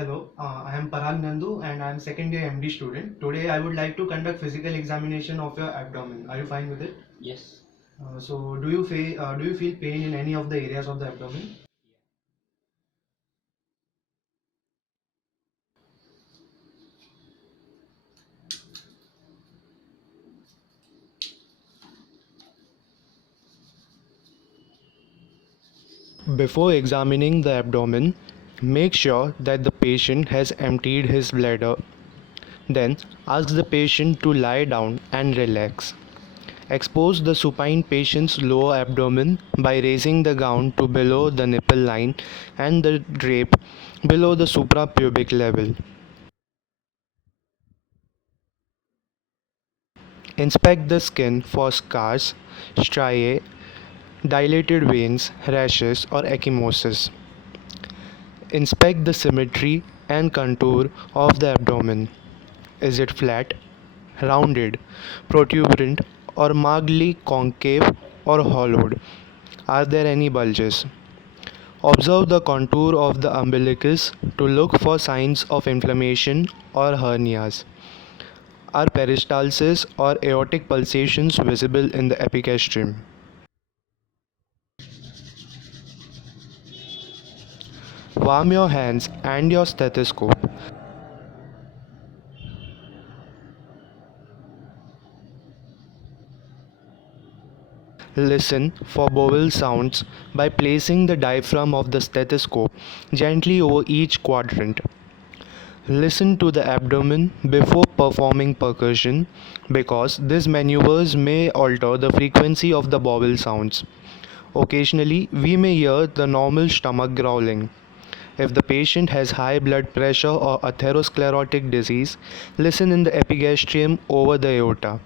Hello, I am Parag Nandu and I am second year MD student. Today I would like to conduct physical examination of your abdomen. Are you fine with it? Yes. So do you feel pain in any of the areas of the abdomen? Before examining the abdomen, make sure that the patient has emptied his bladder. Then ask the patient to lie down and relax. Expose the supine patient's lower abdomen by raising the gown to below the nipple line and the drape below the suprapubic level. Inspect the skin for scars, striae, dilated veins, rashes, or ecchymosis. Inspect the symmetry and contour of the abdomen. Is it flat, rounded, protuberant, or markedly concave or hollowed? Are there any bulges? Observe the contour of the umbilicus to look for signs of inflammation or hernias. Are peristalsis or aortic pulsations visible in the epigastrium? Warm your hands and your stethoscope. Listen for bowel sounds by placing the diaphragm of the stethoscope gently over each quadrant. Listen to the abdomen before performing percussion because these maneuvers may alter the frequency of the bowel sounds. Occasionally, we may hear the normal stomach growling. If the patient has high blood pressure or atherosclerotic disease, listen in the epigastrium over the aorta.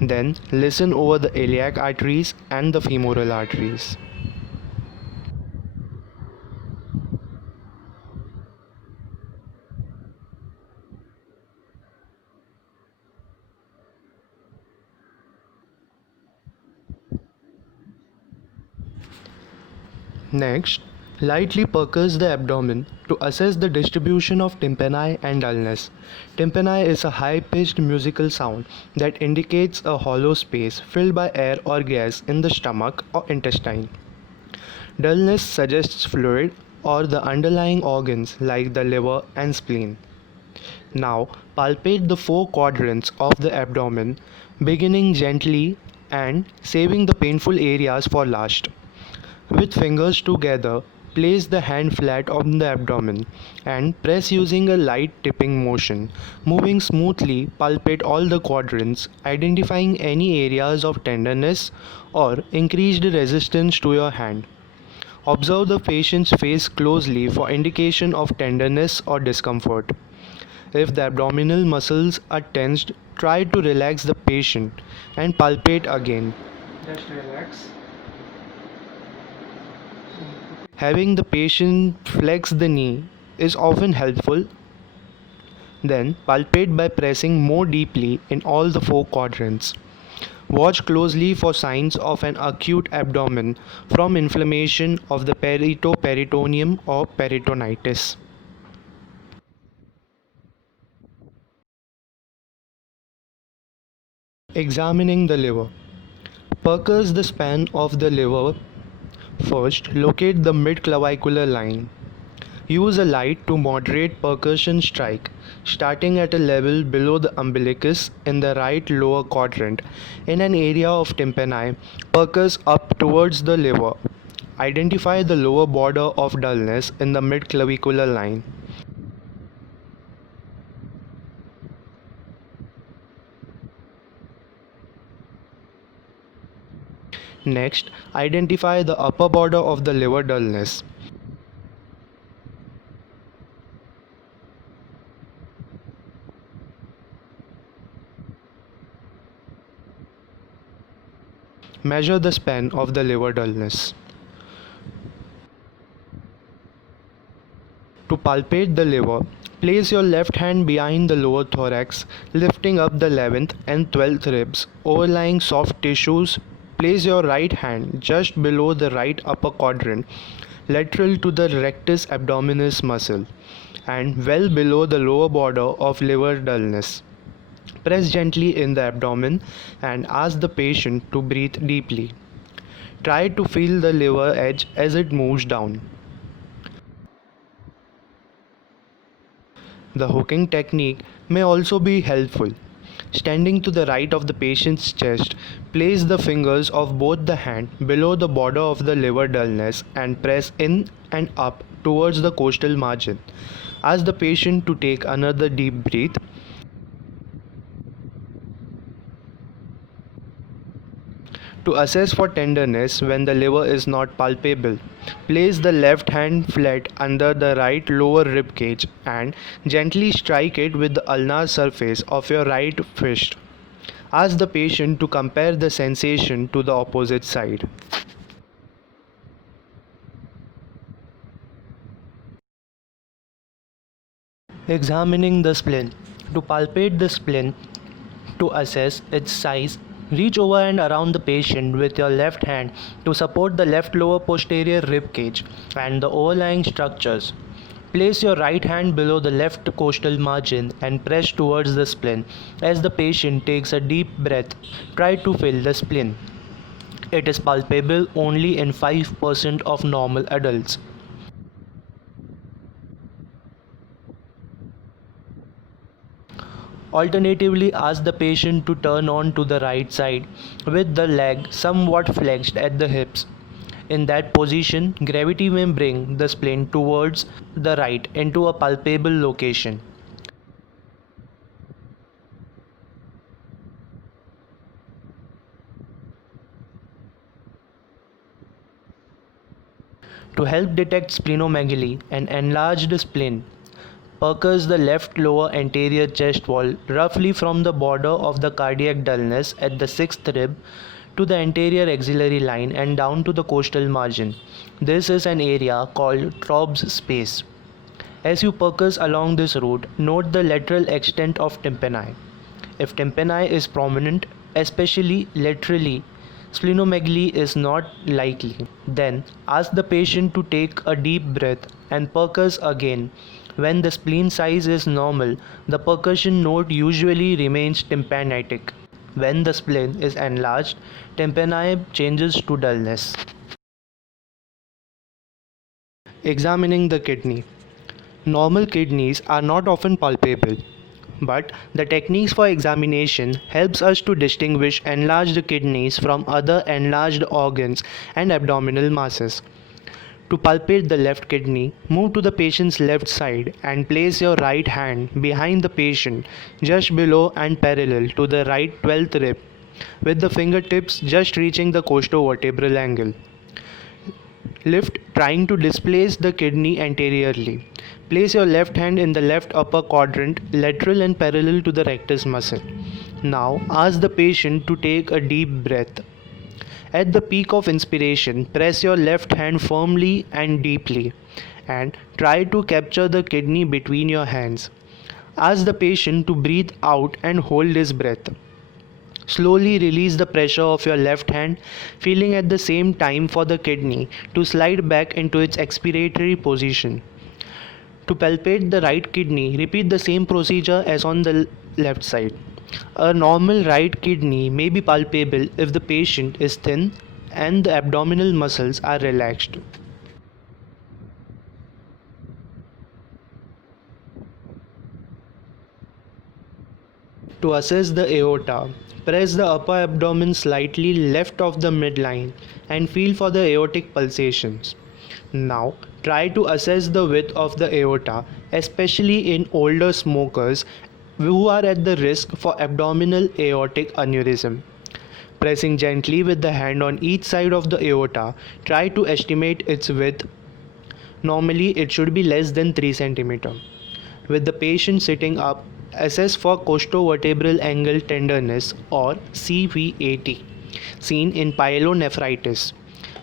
Then listen over the iliac arteries and the femoral arteries. Next, lightly percuss the abdomen to assess the distribution of tympani and dullness. Tympani is a high-pitched musical sound that indicates a hollow space filled by air or gas in the stomach or intestine. Dullness suggests fluid or the underlying organs like the liver and spleen. Now, palpate the four quadrants of the abdomen, beginning gently and saving the painful areas for last. With fingers together, place the hand flat on the abdomen and press using a light tipping motion. Moving smoothly, palpate all the quadrants, identifying any areas of tenderness or increased resistance to your hand. Observe the patient's face closely for indication of tenderness or discomfort. If the abdominal muscles are tensed, try to relax the patient and palpate again. Just relax. Having the patient flex the knee is often helpful. Then palpate by pressing more deeply in all the four quadrants. Watch closely for signs of an acute abdomen from inflammation of the peritoneum or peritonitis. Examining the liver. Percuss the span of the liver. First, locate the mid-clavicular line. Use a light to moderate percussion strike, starting at a level below the umbilicus in the right lower quadrant. In an area of tympani, percuss up towards the liver. Identify the lower border of dullness in the mid-clavicular line. Next, identify the upper border of the liver dullness. Measure the span of the liver dullness. To palpate the liver, place your left hand behind the lower thorax, lifting up the 11th and 12th ribs, overlying soft tissues. Place your right hand just below the right upper quadrant, lateral to the rectus abdominis muscle, and well below the lower border of liver dullness. Press gently in the abdomen and ask the patient to breathe deeply. Try to feel the liver edge as it moves down. The hooking technique may also be helpful. Standing to the right of the patient's chest, place the fingers of both the hand below the border of the liver dullness and press in and up towards the costal margin. Ask the patient to take another deep breath. To assess for tenderness when the liver is not palpable, place the left hand flat under the right lower rib cage and gently strike it with the ulnar surface of your right fist. Ask the patient to compare the sensation to the opposite side. Examining the spleen. To palpate the spleen, to assess its size, reach over and around the patient with your left hand to support the left lower posterior rib cage and the overlying structures. Place your right hand below the left costal margin and press towards the spleen. As the patient takes a deep breath, try to fill the spleen. It is palpable only in 5% of normal adults. Alternatively, ask the patient to turn on to the right side with the leg somewhat flexed at the hips. In that position, gravity may bring the spleen towards the right into a palpable location. To help detect splenomegaly and enlarged spleen, percus the left lower anterior chest wall roughly from the border of the cardiac dullness at the 6th rib to the anterior axillary line and down to the costal margin. This is an area called Traub's space. As you percus along this route, note the lateral extent of tympani. If tympani is prominent, especially laterally, splenomegaly is not likely. Then ask the patient to take a deep breath and percus again. When the spleen size is normal, the percussion note usually remains tympanitic. When the spleen is enlarged, tympani changes to dullness. Examining the kidney. Normal kidneys are not often palpable, but the techniques for examination helps us to distinguish enlarged kidneys from other enlarged organs and abdominal masses. To palpate the left kidney, move to the patient's left side and place your right hand behind the patient just below and parallel to the right 12th rib with the fingertips just reaching the costovertebral angle. Lift trying to displace the kidney anteriorly. Place your left hand in the left upper quadrant lateral and parallel to the rectus muscle. Now ask the patient to take a deep breath. At the peak of inspiration, press your left hand firmly and deeply and try to capture the kidney between your hands. Ask the patient to breathe out and hold his breath. Slowly release the pressure of your left hand, feeling at the same time for the kidney to slide back into its expiratory position. To palpate the right kidney, repeat the same procedure as on the left side. A normal right kidney may be palpable if the patient is thin and the abdominal muscles are relaxed. To assess the aorta, press the upper abdomen slightly left of the midline and feel for the aortic pulsations. Now, try to assess the width of the aorta, especially in older smokers who are at the risk for abdominal aortic aneurysm. Pressing gently with the hand on each side of the aorta, try to estimate its width. Normally, it should be less than 3 cm. With the patient sitting up, assess for costovertebral angle tenderness or CVAT, seen in pyelonephritis.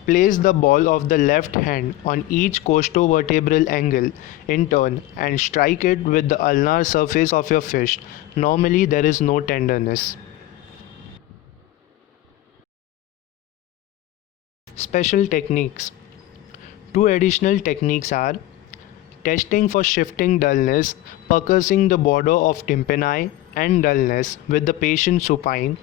Place the ball of the left hand on each costovertebral angle in turn and strike it with the ulnar surface of your fist. Normally, there is no tenderness. Special techniques. Two additional techniques are testing for shifting dullness, percussing the border of tympani and dullness with the patient supine.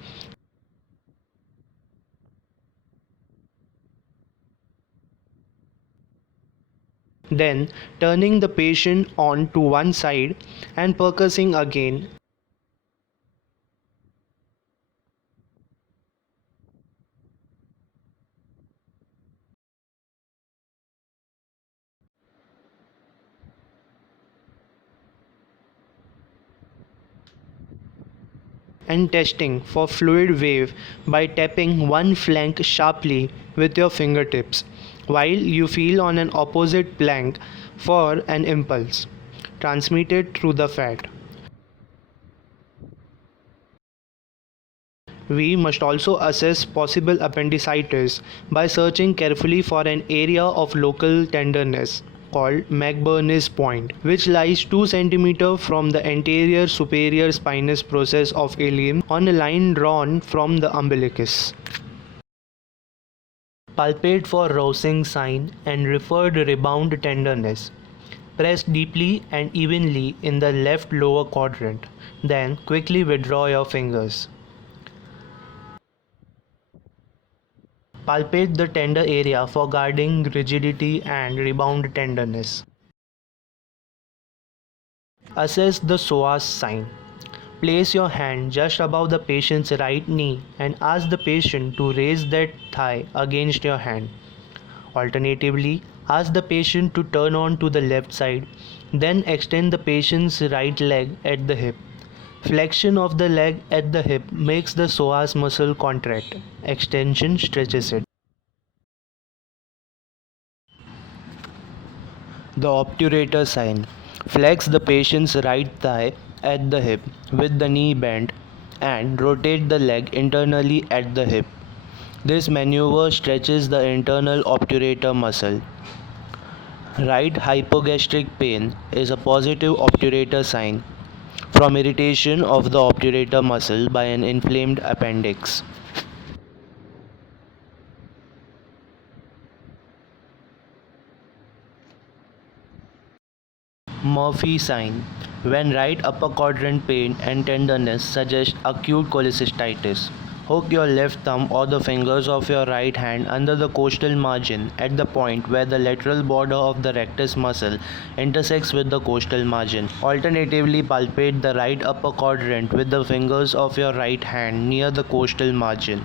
Then turning the patient on to one side and percussing again. And testing for fluid wave by tapping one flank sharply with your fingertips while you feel on an opposite flank for an impulse transmitted through the fat. We must also assess possible appendicitis by searching carefully for an area of local tenderness called McBurney's point, which lies 2 cm from the anterior superior spinous process of ilium on a line drawn from the umbilicus. Palpate for rousing sign and referred rebound tenderness. Press deeply and evenly in the left lower quadrant, then quickly withdraw your fingers. Palpate the tender area for guarding rigidity and rebound tenderness. Assess the psoas sign. Place your hand just above the patient's right knee and ask the patient to raise that thigh against your hand. Alternatively, ask the patient to turn on to the left side, then extend the patient's right leg at the hip. Flexion of the leg at the hip makes the psoas muscle contract. Extension stretches it. The obturator sign. Flex the patient's right thigh at the hip with the knee bent and rotate the leg internally at the hip. This maneuver stretches the internal obturator muscle. Right hypogastric pain is a positive obturator sign from irritation of the obturator muscle by an inflamed appendix. Murphy sign. When right upper quadrant pain and tenderness suggest acute cholecystitis, hook your left thumb or the fingers of your right hand under the costal margin at the point where the lateral border of the rectus muscle intersects with the costal margin. Alternatively, palpate the right upper quadrant with the fingers of your right hand near the costal margin.